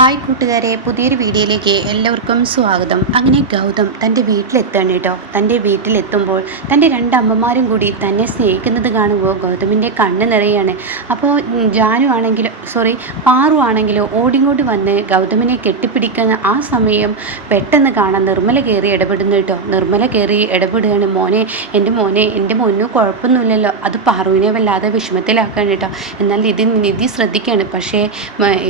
Hi കൂട്ടുകാരെ, പുതിയൊരു വീഡിയോയിലേക്ക് എല്ലാവർക്കും സ്വാഗതം. അങ്ങനെ ഗൗതം തൻ്റെ വീട്ടിലെത്താണ് കേട്ടോ. തൻ്റെ വീട്ടിലെത്തുമ്പോൾ തൻ്റെ രണ്ടമ്മമാരും കൂടി തന്നെ സ്നേഹിക്കുന്നത് കാണുമ്പോൾ ഗൗതമിൻ്റെ കണ്ണ് നിറയാണ്. അപ്പോൾ ജാനു ആണെങ്കിലോ പാറു ആണെങ്കിലോ ഓടിങ്ങോട്ട് വന്ന് ഗൗതമിനെ കെട്ടിപ്പിടിക്കുന്ന ആ സമയം പെട്ടെന്ന് കാണാൻ നിർമ്മല കയറി ഇടപെടുന്നു കേട്ടോ. നിർമ്മല കയറി ഇടപെടുകയാണ്. എൻ്റെ മോനു കുഴപ്പമൊന്നുമില്ലല്ലോ. അത് പാറുവിനെ വല്ലാതെ വിഷമത്തിലാക്കാണ് കേട്ടോ. എന്നാൽ നിധി ശ്രദ്ധിക്കുകയാണ്. പക്ഷേ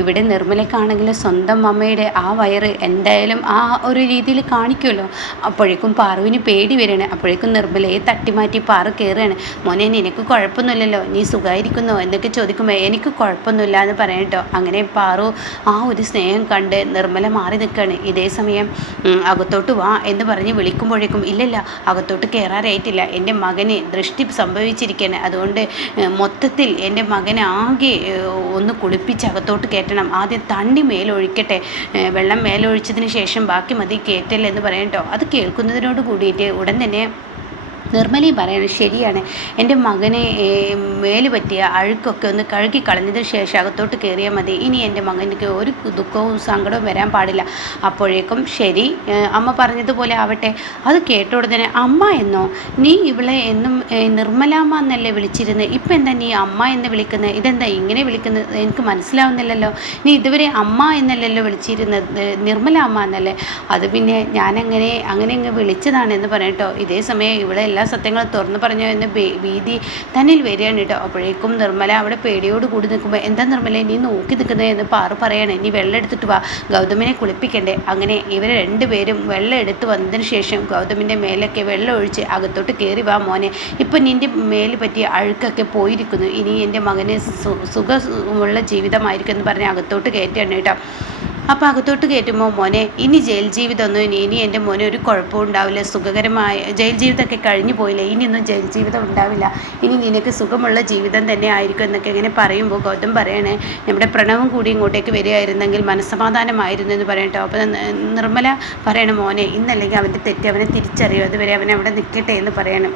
ഇവിടെ നിർമ്മലക്കാണെങ്കിൽ സ്വന്തം അമ്മയുടെ ആ വയറ് എന്തായാലും ആ ഒരു രീതിയിൽ കാണിക്കുമല്ലോ. അപ്പോഴേക്കും പാറുവിന് പേടി വരികയാണ്. അപ്പോഴേക്കും നിർമ്മലയെ തട്ടിമാറ്റി പാറു കയറുകയാണ്. മോനെ, നിനക്ക് കുഴപ്പമൊന്നുമില്ലല്ലോ, നീ സുഖമായിരിക്കുന്നോ എന്നൊക്കെ ചോദിക്കുമ്പോൾ എനിക്ക് കുഴപ്പമൊന്നുമില്ല എന്ന് പറയാം കേട്ടോ. അങ്ങനെ പാറു ആ ഒരു സ്നേഹം കണ്ട് നിർമ്മല മാറി നിൽക്കുകയാണ്. ഇതേ സമയം അകത്തോട്ട് വാ എന്ന് പറഞ്ഞ് വിളിക്കുമ്പോഴേക്കും ഇല്ലല്ല, അകത്തോട്ട് കയറാറായിട്ടില്ല, എൻ്റെ മകന് ദൃഷ്ടി സംഭവിച്ചിരിക്കുകയാണ്. അതുകൊണ്ട് മൊത്തത്തിൽ എൻ്റെ മകനെ ആകെ ഒന്ന് കുളിപ്പിച്ച് അകത്തോട്ട് കയറ്റണം. ആദ്യം തണ്ണി മേലൊഴിക്കട്ടെ, വെള്ളം മേലൊഴിച്ചതിന് ശേഷം ബാക്കി മതി കയറ്റല്ലേ എന്ന് പറയാം കേട്ടോ. അത് കേൾക്കുന്നതിനോട് കൂടിയിട്ട് ഉടൻ തന്നെ നിർമ്മലയും പറയണം, ശരിയാണ്, എൻ്റെ മകനെ മേല് പറ്റിയ അഴുക്കൊക്കെ ഒന്ന് കഴുകി കളഞ്ഞതിന് ശേഷം അകത്തോട്ട് കയറിയാൽ മതി. ഇനി എൻ്റെ മകനിക്ക് ഒരു ദുഃഖവും സങ്കടവും വരാൻ പാടില്ല. അപ്പോഴേക്കും ശരി, അമ്മ പറഞ്ഞതുപോലെ ആവട്ടെ. അത് കേട്ട ഉടനെ അമ്മ എന്നോ, നീ ഇവളെ എന്നും നിർമ്മലാമ്മ എന്നല്ലേ വിളിച്ചിരുന്നത്, ഇപ്പം എന്താ നീ അമ്മ എന്ന് വിളിക്കുന്നത്? ഇതെന്താ ഇങ്ങനെ വിളിക്കുന്നത്? എനിക്ക് മനസ്സിലാവുന്നില്ലല്ലോ. നീ ഇതുവരെ അമ്മ എന്നല്ലല്ലോ വിളിച്ചിരുന്നത്, നിർമ്മലാമ്മ എന്നല്ലേ. അത് പിന്നെ ഞാനങ്ങനെ അങ്ങ് വിളിച്ചതാണ് എന്ന് പറയട്ടോ. ഇതേ സമയം ഇവിടെ എല്ലാ സത്യങ്ങളും തുറന്നു പറഞ്ഞോ എന്ന് ഭീതി തന്നിൽ വരികയാണ് കേട്ടോ. അപ്പോഴേക്കും നിർമ്മല അവിടെ പേടിയോട് കൂടി നിൽക്കുമ്പോൾ എന്താ നിർമ്മല നീ നോക്കി നിൽക്കുന്നത് എന്ന് പാറു പറയണേ. നീ വെള്ളം എടുത്തിട്ട് വാ, ഗൗതമിനെ കുളിപ്പിക്കണ്ടേ. അങ്ങനെ ഇവർ രണ്ടുപേരും വെള്ളം എടുത്ത് വന്നതിന് ശേഷം ഗൗതമിൻ്റെ മേലൊക്കെ വെള്ളം ഒഴിച്ച് അകത്തോട്ട് കയറി വാ മോനെ, ഇപ്പം നിൻ്റെ മേല് പറ്റിയ അഴുക്കൊക്കെ പോയിരിക്കുന്നു, ഇനി എൻ്റെ മകന് സുഖമുള്ള ജീവിതമായിരിക്കും എന്ന് പറഞ്ഞ് അകത്തോട്ട് കയറ്റുകയാണ് കേട്ടോ. അപ്പോൾ അകത്തോട്ട് കയറ്റുമ്പോൾ മോനെ, ഇനി ജയിൽ ജീവിതമൊന്നും ഇനി എൻ്റെ മോനെ ഒരു കുഴപ്പവും ഉണ്ടാവില്ല, സുഖകരമായ ജയിൽ ജീവിതമൊക്കെ കഴിഞ്ഞു പോയില്ലേ, ഇനിയൊന്നും ജയിൽ ജീവിതം ഉണ്ടാവില്ല, ഇനി നിനക്ക് സുഖമുള്ള ജീവിതം തന്നെ ആയിരിക്കും എന്നൊക്കെ ഇങ്ങനെ പറയുമ്പോൾ ഗൗതം പറയണേ, നമ്മുടെ പ്രണവും കൂടി ഇങ്ങോട്ടേക്ക് വരികയായിരുന്നെങ്കിൽ മനസ്സമാധാനമായിരുന്നു എന്ന് പറയട്ടോ. അപ്പോൾ നിർമ്മല പറയണം, മോനെ ഇന്നല്ലെങ്കിൽ അവൻ്റെ തെറ്റ് അവനെ തിരിച്ചറിയും, അതുവരെ അവൻ അവിടെ നിൽക്കട്ടെ എന്ന് പറയണം.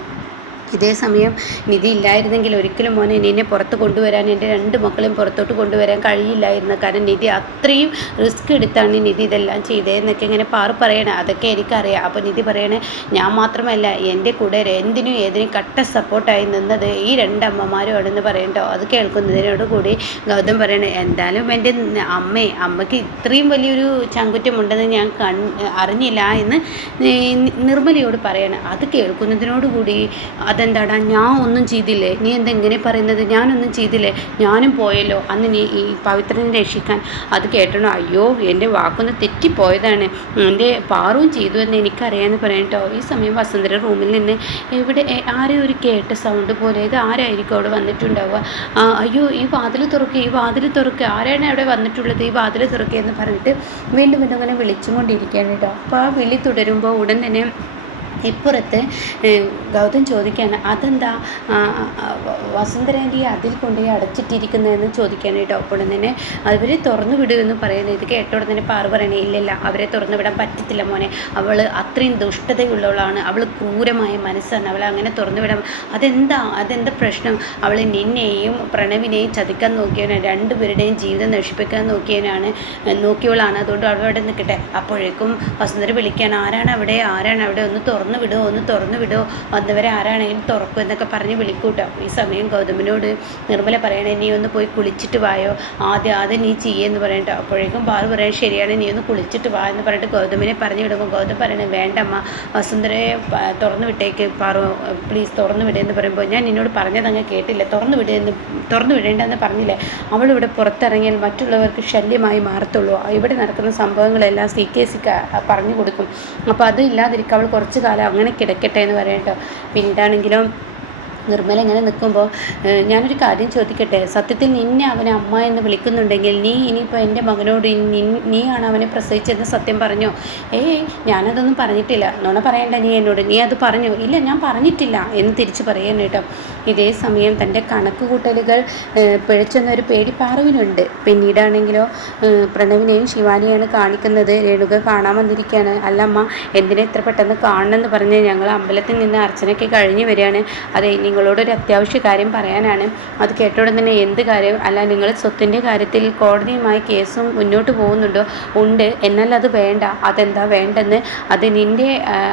ഇതേ സമയം നിധി ഇല്ലായിരുന്നെങ്കിൽ ഒരിക്കലും മോനെ നിന്നെ പുറത്ത് കൊണ്ടുവരാൻ, എൻ്റെ രണ്ട് മക്കളെയും പുറത്തോട്ട് കൊണ്ടുവരാൻ കഴിയില്ലായിരുന്നു. കാരണം നിധി അത്രയും റിസ്ക് എടുത്താണ് നിധി ഇതെല്ലാം ചെയ്തതെന്നൊക്കെ ഇങ്ങനെ പാറു പറയണേ. അതൊക്കെ എനിക്കറിയാം. അപ്പോൾ നിധി പറയണേ, ഞാൻ മാത്രമല്ല എൻ്റെ കൂടെ എന്തിനും ഏതിനും കട്ട സപ്പോർട്ടായി നിന്നത് ഈ രണ്ടമ്മമാരുമാണെന്ന് പറയണ്ടോ. അത് കേൾക്കുന്നതിനോട് കൂടി ഗൗതം പറയണേ, എന്തായാലും എൻ്റെ അമ്മയ്ക്ക് ഇത്രയും വലിയൊരു ചങ്കുറ്റമുണ്ടെന്ന് ഞാൻ അറിഞ്ഞില്ല എന്ന് നിർമ്മലയോട് പറയണം. അത് കേൾക്കുന്നതിനോട് കൂടി അതെന്താടാ, ഞാൻ ഒന്നും ചെയ്തില്ലേ, നീ എന്തെങ്ങനെ പറയുന്നത്, ഞാനൊന്നും ചെയ്തില്ലേ, ഞാനും പോയല്ലോ അന്ന് നീ ഈ പവിത്രനെ രക്ഷിക്കാൻ. അത് കേട്ടണോ, അയ്യോ എൻ്റെ വാക്കൊന്ന് തെറ്റിപ്പോയതാണ്, എൻ്റെ പാറുവും ചെയ്തു എന്ന് എനിക്കറിയാമെന്ന് പറയട്ടോ. ഈ സമയം വസുന്ധര റൂമിൽ നിന്ന് എവിടെ ആരെയും ഒരു കേട്ട സൗണ്ട് പോലെ, ഇത് ആരായിരിക്കും അവിടെ വന്നിട്ടുണ്ടാവുക, അയ്യോ ഈ വാതിൽ തുറക്കുക, ആരാണ് അവിടെ വന്നിട്ടുള്ളത്, ഈ വാതിൽ തുറക്കുക എന്ന് പറഞ്ഞിട്ട് വീണ്ടും അങ്ങനെ വിളിച്ചും കൊണ്ടിരിക്കുകയാണ് കേട്ടോ. അപ്പോൾ ആ വിളി തുടരുമ്പോൾ ഉടൻ തന്നെ ഇപ്പുറത്ത് ഗൗതം ചോദിക്കുകയാണ്, അതെന്താ വസുന്ധരേൻ്റെ അതിൽ കൊണ്ടുപോയി അടച്ചിട്ടിരിക്കുന്നതെന്ന് ചോദിക്കാൻ കേട്ടോ. അപ്പോൾ തന്നെ അവരെ തുറന്നു വിടുമെന്ന് പറയുന്നത്. ഇത് കേട്ട ഉടനെ പാറു പറയണേ, ഇല്ലല്ല അവരെ തുറന്നു വിടാൻ പറ്റത്തില്ല മോനെ, അവൾ അത്രയും ദുഷ്ടതയുള്ളവളാണ്, അവൾ ക്രൂരമായ മനസ്സാണ്, അവളെ അങ്ങനെ തുറന്നു വിടാൻ അതെന്താ പ്രശ്നം, അവൾ നിന്നെയും പ്രണവിനെയും ചതിക്കാൻ നോക്കിയവനാണ്, രണ്ടുപേരുടെയും ജീവിതം നശിപ്പിക്കാൻ നോക്കിയവളാണ്, അതുകൊണ്ട് അവളവിടെ നിൽക്കട്ടെ. അപ്പോഴേക്കും വസുന്ധര വിളിക്കാൻ, ആരാണ് അവിടെ ഒന്ന് തുറന്നു വിടുമോ വന്നവരെ ആരാണെങ്കിലും തുറക്കും എന്നൊക്കെ പറഞ്ഞ് വിളിക്കൂട്ടോ. ഈ സമയം ഗൗതമിനോട് നിർമ്മല പറയണേ, നീ ഒന്ന് പോയി കുളിച്ചിട്ട് വായോ, ആദ്യം നീ ചെയ്യെന്ന് പറയട്ടോ. അപ്പോഴേക്കും പാറു പറയാൻ, ശരിയാണ്, നീ ഒന്ന് കുളിച്ചിട്ട് വാ എന്ന് പറഞ്ഞിട്ട് ഗൗതമിനെ പറഞ്ഞു വിടുമ്പോൾ ഗൗതം പറയണേ, വേണ്ടമ്മ വസുന്ധരയെ തുറന്നു വിട്ടേക്ക് പാറു, പ്ലീസ് തുറന്നു വിടുമെന്ന് പറയുമ്പോൾ, ഞാൻ നിന്നോട് പറഞ്ഞതങ്ങ് കേട്ടില്ല, തുറന്നു വിടേണ്ടെന്ന് പറഞ്ഞില്ലേ, അവളിവിടെ പുറത്തിറങ്ങിയാൽ മറ്റുള്ളവർക്ക് ശല്യമായി മാറത്തുള്ളൂ, ഇവിടെ നടക്കുന്ന സംഭവങ്ങളെല്ലാം CKC പറഞ്ഞു കൊടുക്കും, അപ്പോൾ അത് ഇല്ലാതിരിക്കും, അവൾ കുറച്ച് കാലം അങ്ങനെ കിടക്കട്ടെ എന്ന് പറയട്ടോ. പിന്നീടാണെങ്കിലും നിർമ്മല ഇങ്ങനെ നിൽക്കുമ്പോൾ, ഞാനൊരു കാര്യം ചോദിക്കട്ടെ, സത്യത്തിൽ നിന്നെ അവനെ അമ്മ എന്ന് വിളിക്കുന്നുണ്ടെങ്കിൽ നീ ഇനിയിപ്പോൾ എൻ്റെ മകനോട് നീയാണ് അവനെ പ്രസവിച്ചതെന്ന് സത്യം പറഞ്ഞോ? ഞാനതൊന്നും പറഞ്ഞിട്ടില്ല, നുണ പറയണ്ട നീ എന്നോട്, നീ അത് പറഞ്ഞോ? ഇല്ല ഞാൻ പറഞ്ഞിട്ടില്ല എന്ന് തിരിച്ച് പറയാൻ കേട്ടോ. ഇതേ സമയം തൻ്റെ കണക്ക് കൂട്ടലുകൾ പിഴച്ചെന്നൊരു പേടി പാറുവിനുണ്ട്. പിന്നീടാണെങ്കിലോ പ്രണവിനെയും ശിവാനിയാണ് കാണിക്കുന്നത്. രേണുക കാണാൻ വന്നിരിക്കുകയാണ്. അല്ലമ്മ എന്തിനാ ഇത്ര പെട്ടെന്ന് കാണണമെന്ന് പറഞ്ഞ് ഞങ്ങൾ അമ്പലത്തിൽ നിന്ന് അർച്ചനയ്ക്ക് കഴിഞ്ഞ് വരികയാണ്, അതെ നിങ്ങളോടൊരു അത്യാവശ്യ കാര്യം പറയാനാണ്. അത് കേട്ട ഉടൻ തന്നെ എന്ത് കാര്യം? അല്ല, നിങ്ങൾ സ്വത്തിൻ്റെ കാര്യത്തിൽ കോടതിയുമായി കേസും മുന്നോട്ട് പോകുന്നുണ്ടോ? ഉണ്ട്. എന്നാൽ അത് വേണ്ട. അതെന്താ വേണ്ടെന്ന്? അത് നിൻ്റെ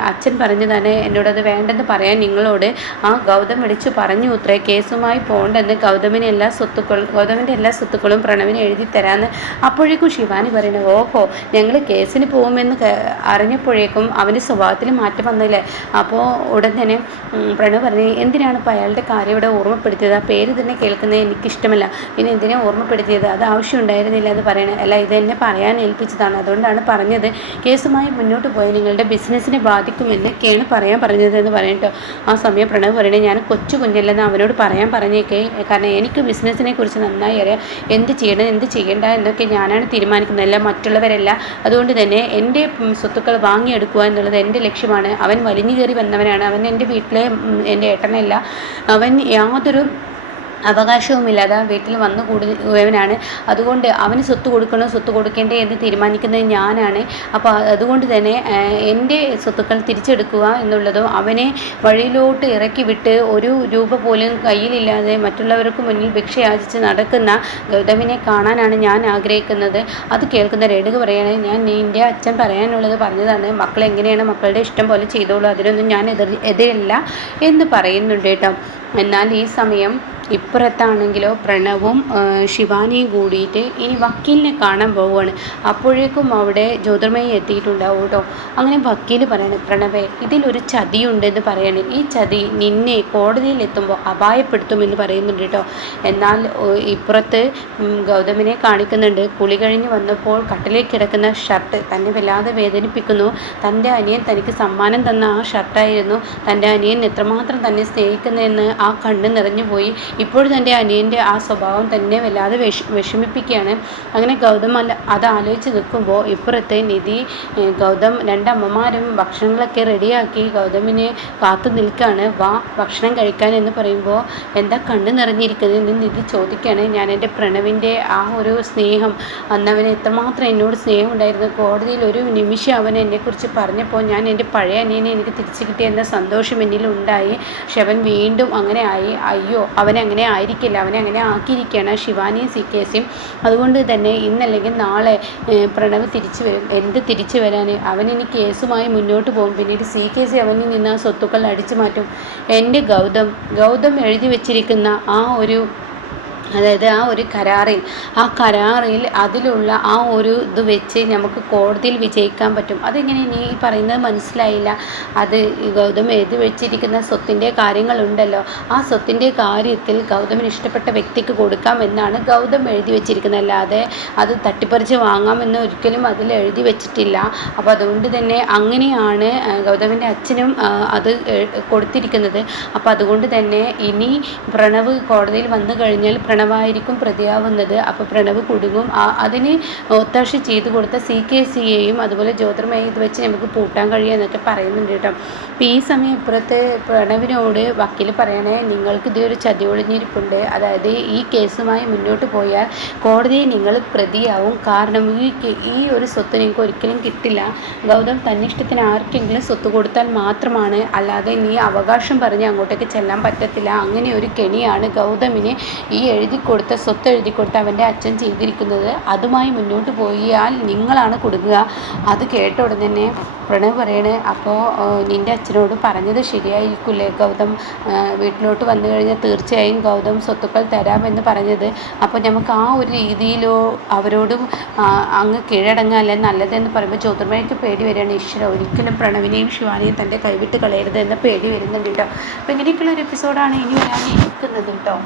അച്ഛൻ പറഞ്ഞതാണ് എന്നോടത് വേണ്ടെന്ന് പറയാൻ നിങ്ങളോട് ഗൗതം വിളിച്ചു പറഞ്ഞു അത്രേ. കേസുമായി പോകണ്ടെന്ന്, ഗൗതമിൻ്റെ എല്ലാ സ്വത്തുക്കളും പ്രണവിന് എഴുതി തരാമെന്ന്. അപ്പോഴേക്കും ശിവാനി പറയുന്നത്, ഓഹോ, ഞങ്ങൾ കേസിന് പോകുമെന്ന് അറിഞ്ഞപ്പോഴേക്കും അവൻ്റെ സ്വഭാവത്തിൽ മാറ്റം വന്നില്ലേ? അപ്പോൾ ഉടൻ തന്നെ പ്രണവ് പറഞ്ഞു, എന്തിനാണ് ഇപ്പോൾ അയാളുടെ കാര്യം ഇവിടെ ഓർമ്മപ്പെടുത്തിയത്? ആ പേര് തന്നെ കേൾക്കുന്നത് എനിക്കിഷ്ടമല്ല. പിന്നെ എന്തിനാണ് ഓർമ്മപ്പെടുത്തിയത്? അത് ആവശ്യം ഉണ്ടായിരുന്നില്ല എന്ന് പറയണേ. അല്ല, ഇതെന്നെ പറയാൻ ഏൽപ്പിച്ചതാണ്, അതുകൊണ്ടാണ് പറഞ്ഞത്. കേസുമായി മുന്നോട്ട് പോയി നിങ്ങളുടെ ബിസിനസ്സിനെ ബാധിക്കുമെന്നൊക്കെയാണ് പറയാൻ പറഞ്ഞതെന്ന് പറയട്ടോ. ആ സമയം പ്രണവ് പറയണേ, ഞാൻ കൊച്ചു കുഞ്ഞല്ലെന്ന് അവനോട് പറയാൻ പറഞ്ഞേക്കേ. കാരണം എനിക്ക് ബിസിനസ്സിനെ കുറിച്ച് നന്നായി അറിയാം. എന്ത് ചെയ്യണം എന്ത് ചെയ്യേണ്ട എന്നൊക്കെ ഞാനാണ് തീരുമാനിക്കുന്നതല്ല, മറ്റുള്ളവരല്ല. അതുകൊണ്ട് തന്നെ എൻ്റെ സ്വത്തുക്കൾ വാങ്ങിയെടുക്കുക എന്നുള്ളത് എൻ്റെ ലക്ഷ്യമാണ്. അവൻ വലിഞ്ഞു കയറി വന്നവനാണ്. അവൻ എൻ്റെ വീട്ടിലെ എൻ്റെ ഏട്ടനല്ല. അവൻ യാതൊരു അവകാശവുമില്ലാതെ വീട്ടിൽ വന്നു കൂടുന്നവനാണ്. അതുകൊണ്ട് അവന് സ്വത്ത് കൊടുക്കണോ സ്വത്ത് കൊടുക്കേണ്ടേ എന്ന് തീരുമാനിക്കുന്നത് ഞാനാണ്. അപ്പോൾ അതുകൊണ്ട് തന്നെ എൻ്റെ സ്വത്തുക്കൾ തിരിച്ചെടുക്കുക എന്നുള്ളതും അവനെ വഴിയിലോട്ട് ഇറക്കി വിട്ട് ഒരു രൂപ പോലും കയ്യിലില്ലാതെ മറ്റുള്ളവർക്ക് മുന്നിൽ ഭിക്ഷ യാചിച്ച് നടക്കുന്ന ഗൗതമിനെ കാണാനാണ് ഞാൻ ആഗ്രഹിക്കുന്നത്. അത് കേൾക്കുന്ന രേണുക പറയണേ, ഞാൻ നിൻ്റെ അച്ഛൻ പറയാനുള്ളത് പറഞ്ഞതാണ്. മക്കൾ എങ്ങനെയാണ് മക്കളുടെ ഇഷ്ടം പോലെ ചെയ്തോളൂ, അതിനൊന്നും ഞാൻ എതിരല്ല എന്ന് പറയുന്നുണ്ട് കേട്ടോ. എന്നാൽ ഈ സമയം ഇപ്പുറത്താണെങ്കിലോ പ്രണവും ശിവാനിയും കൂടിയിട്ട് ഇനി വക്കീലിനെ കാണാൻ പോവുകയാണ്. അപ്പോഴേക്കും അവിടെ ജ്യോതിർമയി എത്തിയിട്ടുണ്ടാവും കേട്ടോ. അങ്ങനെ വക്കീൽ പറയണേ, പ്രണവേ, ഇതിലൊരു ചതിയുണ്ടെന്ന് പറയണേ. ഈ ചതി നിന്നെ കോടതിയിൽ എത്തുമ്പോൾ അപായപ്പെടുത്തുമെന്ന് പറയുന്നുണ്ട് കേട്ടോ. എന്നാൽ ഇപ്പുറത്ത് ഗൗതമിനെ കാണിക്കുന്നുണ്ട്. കുളി കഴിഞ്ഞ് വന്നപ്പോൾ കട്ടിലേക്ക് കിടക്കുന്ന ഷർട്ട് തന്നെ വല്ലാതെ വേദനിപ്പിക്കുന്നു. തൻ്റെ അനിയൻ തനിക്ക് സമ്മാനം തന്ന ആ ഷർട്ടായിരുന്നു. തൻ്റെ അനിയൻ എത്രമാത്രം തന്നെ സ്നേഹിക്കുന്നതെന്ന് ആ കണ്ണ് നിറഞ്ഞു പോയി. ഇപ്പോൾ തൻ്റെ അനിയൻ്റെ ആ സ്വഭാവം തന്നെ വല്ലാതെ വിഷമിപ്പിക്കുകയാണ്. അങ്ങനെ ഗൗതം അത് ആലോചിച്ച് നിൽക്കുമ്പോൾ ഇപ്പുറത്തെ നിധി ഗൗതം രണ്ടമ്മമാരും ഭക്ഷണങ്ങളൊക്കെ റെഡിയാക്കി ഗൗതമിനെ കാത്തു നിൽക്കുകയാണ്. വാ ഭക്ഷണം കഴിക്കാൻ എന്ന് പറയുമ്പോൾ, എന്താ കണ്ണ് നിറഞ്ഞിരിക്കുന്നത് എന്ന് നിധി ചോദിക്കുകയാണ്. ഞാൻ എൻ്റെ പ്രണവിൻ്റെ ആ ഒരു സ്നേഹം, അന്നവന് എത്രമാത്രം എന്നോട് സ്നേഹം ഉണ്ടായിരുന്നു. കോടതിയിൽ ഒരു നിമിഷം അവൻ എന്നെക്കുറിച്ച് പറഞ്ഞപ്പോൾ ഞാൻ എൻ്റെ പഴയ അനിയനെ എനിക്ക് തിരിച്ചു കിട്ടിയെന്ന സന്തോഷം എന്നിലുണ്ടായി. പക്ഷെ അവൻ വീണ്ടും അങ്ങനെ ആയി. അയ്യോ, അവനെ അങ്ങനെ ആയിരിക്കില്ല, അവനെ അങ്ങനെ ആക്കിയിരിക്കുകയാണ് ശിവാനിയും CKCയും. അതുകൊണ്ട് തന്നെ ഇന്നല്ലെങ്കിൽ നാളെ പ്രണവ് തിരിച്ചു വരും. എന്ത് തിരിച്ചു വരാൻ? അവനിനി കേസുമായി മുന്നോട്ട് പോകും. പിന്നീട് CKC അവനിൽ നിന്ന് ആ സ്വത്തുക്കൾ അടിച്ചു മാറ്റും. എൻ്റെ ഗൗതം എഴുതി വച്ചിരിക്കുന്ന ആ ഒരു കരാറിൽ അതിലുള്ള ആ ഒരു ഇത് വെച്ച് നമുക്ക് കോടതിയിൽ വിജയിക്കാൻ പറ്റും. അതെങ്ങനെ നീ പറയുന്നത് മനസ്സിലായില്ല? അത് ഗൗതം എഴുതി വെച്ചിരിക്കുന്ന സ്വത്തിൻ്റെ കാര്യങ്ങളുണ്ടല്ലോ, ആ സ്വത്തിൻ്റെ കാര്യത്തിൽ ഗൗതമിന് ഇഷ്ടപ്പെട്ട വ്യക്തിക്ക് കൊടുക്കാമെന്നാണ് ഗൗതം എഴുതി വെച്ചിരിക്കുന്നത്. അല്ലാതെ അത് തട്ടിപ്പറിച്ച് വാങ്ങാമെന്ന് ഒരിക്കലും അതിൽ എഴുതി വെച്ചിട്ടില്ല. അപ്പോൾ അതുകൊണ്ട് തന്നെ അങ്ങനെയാണ് ഗൗതമിൻ്റെ അച്ഛനും അത് കൊടുത്തിരിക്കുന്നത്. അപ്പോൾ അതുകൊണ്ട് തന്നെ ഇനി പ്രണവ് കോടതിയിൽ വന്നു കഴിഞ്ഞാൽ പ്രണവായിരിക്കും പ്രതിയാവുന്നത്. അപ്പോൾ പ്രണവ് കുടുങ്ങും. അതിന് ഒത്താശ ചെയ്തു കൊടുത്ത CKCയെയും അതുപോലെ ജ്യോതിർമയെ ഇത് വെച്ച് നമുക്ക് പൂട്ടാൻ കഴിയുമെന്നൊക്കെ പറയുന്നുണ്ട് കേട്ടോ. അപ്പോൾ ഈ സമയം ഇപ്പുറത്തെ പ്രണവിനോട് വക്കീൽ പറയണേ, നിങ്ങൾക്ക് ഇതൊരു ചതി ഒളിഞ്ഞിരിപ്പുണ്ട്. അതായത് ഈ കേസുമായി മുന്നോട്ട് പോയാൽ കോടതിയെ നിങ്ങൾ പ്രതിയാവും. കാരണം ഈ ഒരു സ്വത്ത് നിങ്ങൾക്ക് ഒരിക്കലും കിട്ടില്ല. ഗൗതം തന്നിഷ്ടത്തിന് ആർക്കെങ്കിലും സ്വത്ത് കൊടുത്താൽ മാത്രമാണ്, അല്ലാതെ നീ അവകാശം പറഞ്ഞ് അങ്ങോട്ടേക്ക് ചെല്ലാൻ പറ്റത്തില്ല. അങ്ങനെ ഒരു കെണിയാണ് ഗൗതമിന് ഈ സ്വത്ത് എഴുതി കൊടുത്ത് അവൻ്റെ അച്ഛൻ ചെയ്തിരിക്കുന്നത്. അതുമായി മുന്നോട്ട് പോയാൽ നിങ്ങളാണ് കൊടുക്കുക. അത് കേട്ട ഉടൻ തന്നെ പ്രണവ് പറയണേ, അപ്പോൾ നിൻ്റെ അച്ഛനോട് പറഞ്ഞത് ശരിയായിരിക്കില്ലേ? ഗൗതം വീട്ടിലോട്ട് വന്നു കഴിഞ്ഞാൽ തീർച്ചയായും ഗൗതം സ്വത്തുക്കൾ തരാമെന്ന് പറഞ്ഞത്. അപ്പോൾ നമുക്ക് ആ ഒരു രീതിയിലോ അവരോടും അങ്ങ് കീഴടങ്ങാല്ലേ നല്ലതെന്ന് പറയുമ്പോൾ ജ്യോതിർമയ്ക്ക് പേടി വരികയാണ്. ഈശ്വര, ഒരിക്കലും പ്രണവിനെയും ശിവാനിയും തൻ്റെ കൈവിട്ട് കളയരുത് എന്ന പേടി വരുന്നുണ്ട് കേട്ടോ. അപ്പോൾ ഇങ്ങനെയൊക്കെയുള്ള ഒരു എപ്പിസോഡാണ് ഇനി വരാനിരിക്കുന്നത് കേട്ടോ.